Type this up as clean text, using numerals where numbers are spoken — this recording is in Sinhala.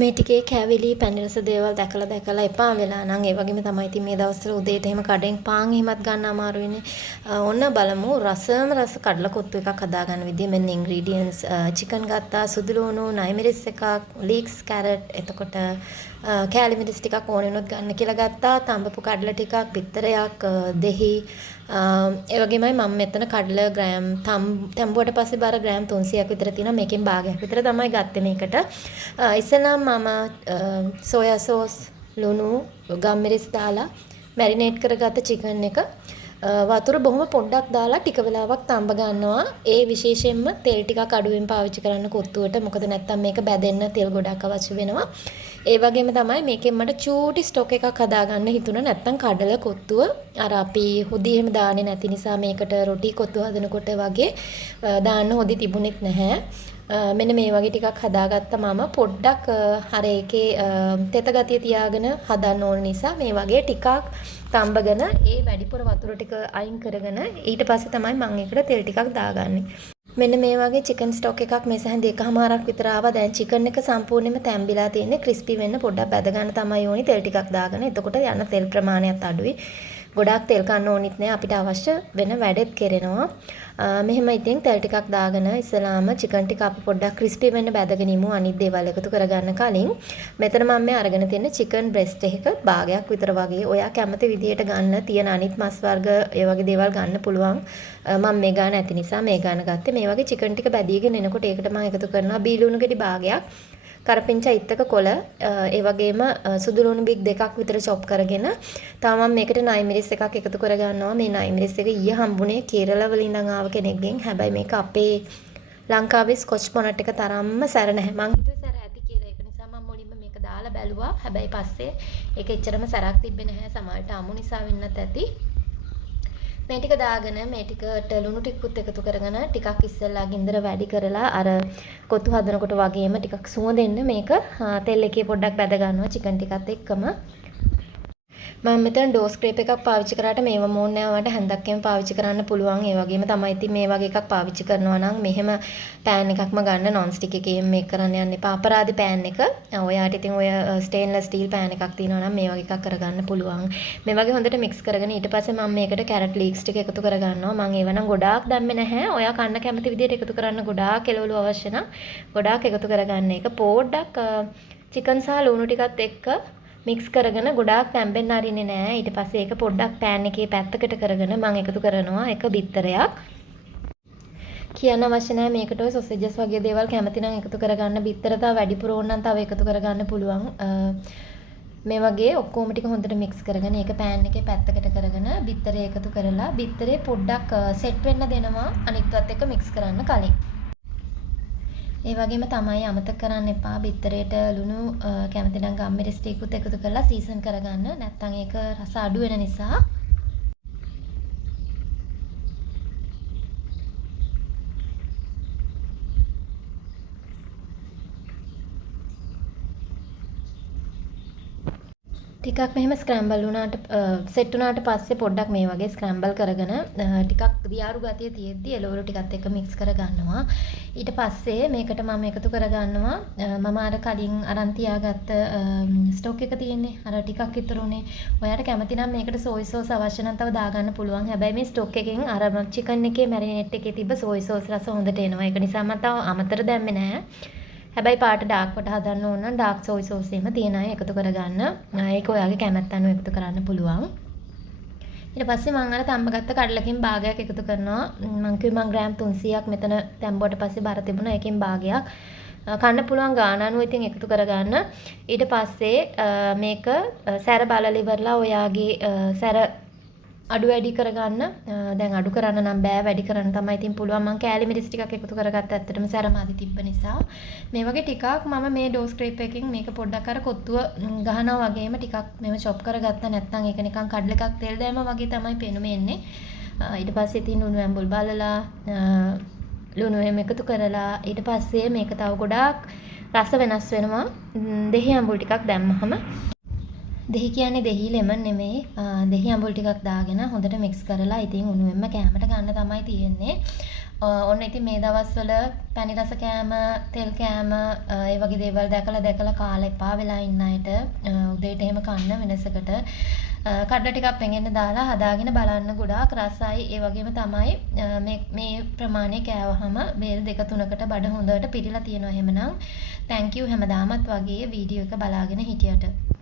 මේ ටිකේ කැවිලි පැණි රස දේවල් දැකලා එපා වෙලා නම් ඒ වගේම තමයි ඉතින් මේ දවස්වල උදේට එහෙම කඩෙන් පාන් එහෙමත් ගන්න අමාරුයිනේ. ඔන්න බලමු රසම රස කඩලා කොත්තු එකක් හදාගන්න විදිය. මෙන්න ඉන්ග්‍රීඩියන්ට්ස් චිකන් ගත්තා, සුදු ලුණු, නයිමිරිස් එකක්, ලීක්ස් කැරට්, එතකොට කෑලි මිරිස් ටිකක් ඕන වුණොත් ගන්න කියලා ගත්තා. තඹපු කඩලා ටිකක්, බිත්තරයක්, දෙහි ඒ වගේමයි මම මෙතන කඩල ග්‍රෑම් තැඹුවට පස්සේ බර ග්‍රෑම් 300ක් විතර තියෙනවා. මේකෙන් භාගයක් විතර තමයි ගත්තේ මේකට. ඉස්සෙල්ලාම මම සෝයා සෝස්, ලුණු, ගම්මිරිස් දාලා මැරිනේට් කරගත්ත චිකන් එක වතුර බොහොම පොඩ්ඩක් දාලා ටික වෙලාවක් තඹ ගන්නවා. ඒ විශේෂයෙන්ම තෙල් ටිකක් අඩුවෙන් පාවිච්චි කරන්න කොත්තුවට. මොකද නැත්තම් මේක බැදෙන්න තෙල් ගොඩක් අවශ්‍ය වෙනවා. ඒ වගේම තමයි මේකෙන් මට චූටි ස්ටොක් එකක් හදාගන්න හිතුණා. නැත්තම් කඩල කොත්තුව අර අපි හොදි එහෙම දාන්නේ නැති නිසා මේකට රොටි කොත්තු හදනකොට වගේ දාන්න හොදි තිබුණෙත් නැහැ. මෙන්න මේ වගේ ටිකක් හදාගත්තා මම. පොඩ්ඩක් අර ඒකේ තෙත ගතිය තියාගෙන හදන්න ඕන නිසා මේ වගේ ටිකක් තඹගෙන ඒ වැඩිපුර වතුර ටික අයින් කරගෙන ඊට පස්සේ තමයි මම ඒකට තෙල් ටිකක් දාගන්නේ. මෙන්න මේ වගේ චිකන් ස්ටොක් එකක් මේ සැහැන් දෙකමාරක් විතර ආවා. දැන් චිකන් එක සම්පූර්ණයෙන්ම තැම්බිලා තියෙන්නේ. ක්‍රිස්පි වෙන්න පොඩ්ඩක් බැද ගන්න තමයි ඕනි. තෙල් ටිකක් දාගෙන. එතකොට යන තෙල් ප්‍රමාණයත් අඩුයි. ගොඩාක් තෙල් කන්න ඕනිත් නෑ. අපිට අවශ්‍ය වෙන වැඩෙත් කෙරෙනවා. මෙහෙම ඉතින් තෙල් ටිකක් දාගෙන ඉස්සලාම චිකන් ටික අපි පොඩ්ඩක් ක්‍රිස්පි වෙන්න බැදගෙන ඉමු. අනිත් දේවල් එකතු කරගන්න කලින් මෙතන මම මේ අරගෙන තියෙන චිකන් බ්‍රෙස්ට් එක භාගයක් විතර වගේ. ඔයා කැමති විදියට ගන්න. තියෙන අනිත් මස් වර්ග ඒ වගේ දේවල් ගන්න පුළුවන්. මම මේ ගාන ඇති නිසා මේ ගාන ගත්තේ. මේ වගේ චිකන් ටික බැදීගෙන එනකොට ඒකට මම එකතු කරනවා බීලුණු ගෙඩි භාගයක්. කරපිංචා ඉත්තක කොළ ඒ වගේම සුදු ලුණු බික් දෙකක් විතර චොප් කරගෙන තව මම මේකට නයිමිරිස් එකක් එකතු කර ගන්නවා. මේ නයිමිරිස් එක ඊයේ හම්බුනේ කේරළ වල ඉඳන් ආව කෙනෙක්ගෙන්. හැබැයි මේක අපේ ලංකාවේ ස්කොච් බොනට් එක තරම්ම සැර නැහැ. මං හිතුවේ සැර ඇති කියලා. ඒක නිසා මම මුලින්ම මේක දාලා බැලුවා. හැබැයි පස්සේ ඒක එච්චරම සැරක් තිබ්බේ නැහැ. සමහරට අමු නිසා වෙන්නත් ඇති. මේ ටික දාගෙන මේ ටිකට ලුණු ටිකකුත් එකතු කරගෙන ටිකක් ඉස්සෙල්ලා ගින්දර වැඩි කරලා අර කොත්තු හදනකොට වගේම ටිකක් සුවඳෙන්න මේක තෙල් එකේ පොඩ්ඩක් බැද ගන්නවා චිකන් ටිකත් එක්කම. මම මෙතන ඩෝ ස්ක්‍රේප් එකක් පාවිච්චි කරාට මේව මෝන් නෑ. ඔයාලට හැන්දක්කෙම පාවිච්චි කරන්න පුළුවන්. ඒ වගේම තමයි ඉතින් මේ වගේ එකක් පාවිච්චි කරනවා නම් මෙහෙම පෑන් එකක්ම ගන්න. නොන් ස්ටික් එකකින් මේක කරන්න යන්න එපා. අපරාධි පෑන් එක. ඔයාට ඉතින් ඔය ස්ටේන්ලස් ස්ටීල් පෑන් එකක් තියෙනවා නම් මේ වගේ එකක් කරගන්න පුළුවන්. මේ වගේ හොඳට මික්ස් කරගෙන ඊට පස්සේ මම මේකට කැරට් ලීක්ස් ටික එකතු කරගන්නවා. මම ඒව නම් ගොඩාක් දැම්මේ නැහැ. ඔයා කන්න කැමති විදිහට එකතු කරන්න ගොඩාක් එළවලු අවශ්‍ය නම් ගොඩාක් එකතු කරගන්න එක. පොඩ්ඩක් චිකන් සහ ලුණු ටිකත් එක්ක මික්ස් කරගෙන ගොඩාක් තැම්බෙන්න අරින්නේ නැහැ. ඊට පස්සේ ඒක පොඩ්ඩක් පෑන් එකේ පැත්තකට කරගෙන මම එකතු කරනවා එක බිත්තරයක්. කියන්න අවශ්‍ය නැහැ මේකට ඔය සොසේජස් වගේ දේවල් කැමති නම් එකතු කරගන්න. බිත්තර තව වැඩිපුර ඕන නම් තව එකතු කරගන්න පුළුවන්. මේ වගේ ඔක්කොම ටික හොඳට මික්ස් කරගෙන ඒක පෑන් එකේ පැත්තකට කරගෙන බිත්තරේ එකතු කරලා බිත්තරේ පොඩ්ඩක් සෙට් වෙන්න දෙනවා අනිත්වත් එක්ක මික්ස් කරන්න කලින්. ඒ වගේම තමයි අමතක කරන්න එපා බිත්තරේට ලුණු කැමති නම් ගම්මිරිස් ටිකකුත් එකතු කරලා සීසන් කරගන්න. නැත්නම් ඒක රස අඩු වෙන නිසා. ටිකක් මෙහෙම ස්ක්‍රැම්බල් වුණාට සෙට් වුණාට පස්සේ පොඩ්ඩක් මේ වගේ ස්ක්‍රැම්බල් කරගෙන ටිකක් දියාරු ගතිය තියෙද්දි එළවලු ටිකත් එක්ක මික්ස් කරගන්නවා. ඊට පස්සේ මේකට මම එකතු කරගන්නවා මම අර කලින් අරන් තියාගත්ත ස්ටොක් එක තියෙන්නේ. අර ටිකක් ඉතුරුනේ. ඔයාලට කැමති නම් මේකට සෝයි සෝස් අවශ්‍ය නම් තව දාගන්න පුළුවන්. හැබැයි මේ ස්ටොක් එකෙන් අර චිකන් එකේ මැරිනේට් එකේ තිබ්බ සෝයි සෝස් රස හොඳට එනවා. ඒක නිසා මම තව අමතර දැම්මේ නැහැ. හැබැයි පාට ඩාර්ක් වට හදන්න ඕන නම් ඩාර්ක් සෝයි සෝස් එහෙම තියෙන අය එකතු කරගන්න. ඒක ඔයාගේ කැමැත්ත අනුව එකතු කරන්න පුළුවන්. ඊට පස්සේ මම අර තම්බගත්ත කඩලකින් භාගයක් එකතු කරනවා. මම කිව්වේ මම ග්‍රෑම් 300ක් මෙතන තැම්බුවට පස්සේ බර තිබුණා. ඒකෙන් භාගයක් කන්න පුළුවන් ගාන අනුව ඉතින් එකතු කරගන්න. ඊට පස්සේ මේක සැර බලලා ඉවරලා ඔයාගේ සැර අඩු වැඩි කරගන්න. දැන් අඩු කරන්න නම් බෑ වැඩි කරන්න තමයි ඉතින් පුළුවන්. මම කෑලි මිරිස් ටිකක් එකතු කරගත්ත ඇත්තටම සැරමාදි තිබ්බ නිසා. මේ වගේ ටිකක් මම මේ ඩෝ ස්ක්‍රේප් එකකින් මේක පොඩ්ඩක් අර කොත්තුව ගහනවා වගේම ටිකක් මේව චොප් කරගත්තා. නැත්නම් ඒක නිකන් කඩල එකක් තෙල් දැම්මා වගේ තමයි පෙනුම එන්නේ. ඊට පස්සේ ඉතින් ලුණු ඇඹුල් බලලා ලුණු එහෙම එකතු කරලා ඊට පස්සේ මේක තව ගොඩාක් රස වෙනස් වෙනවා. දෙහි ඇඹුල් ටිකක් දැම්මහම දෙහි කියන්නේ දෙහි ලෙමන් නෙමෙයි. දෙහි අඹුල් ටිකක් දාගෙන හොඳට මික්ස් කරලා ඉතින් උණුවෙන්ම කෑමට ගන්න තමයි තියෙන්නේ. ඔන්න ඉතින් මේ දවස්වල පැණි රස කෑම, තෙල් කෑම ඒ වගේ දේවල් දැකලා කාලා එපා වෙලා ඉන්න අයට උදේට එහෙම කන්න වෙනසකට කඩලා ටිකක් පෙඟෙන්න දාලා හදාගෙන බලන්න ගොඩාක් රසයි. ඒ වගේම තමයි මේ ප්‍රමාණය කෑවහම බේල් 2-3කට බඩ හොඳට පිරීලා තියෙනවා. එහෙමනම් thank you හැමදාමත් වගේ වීඩියෝ එක බලාගෙන හිටියට.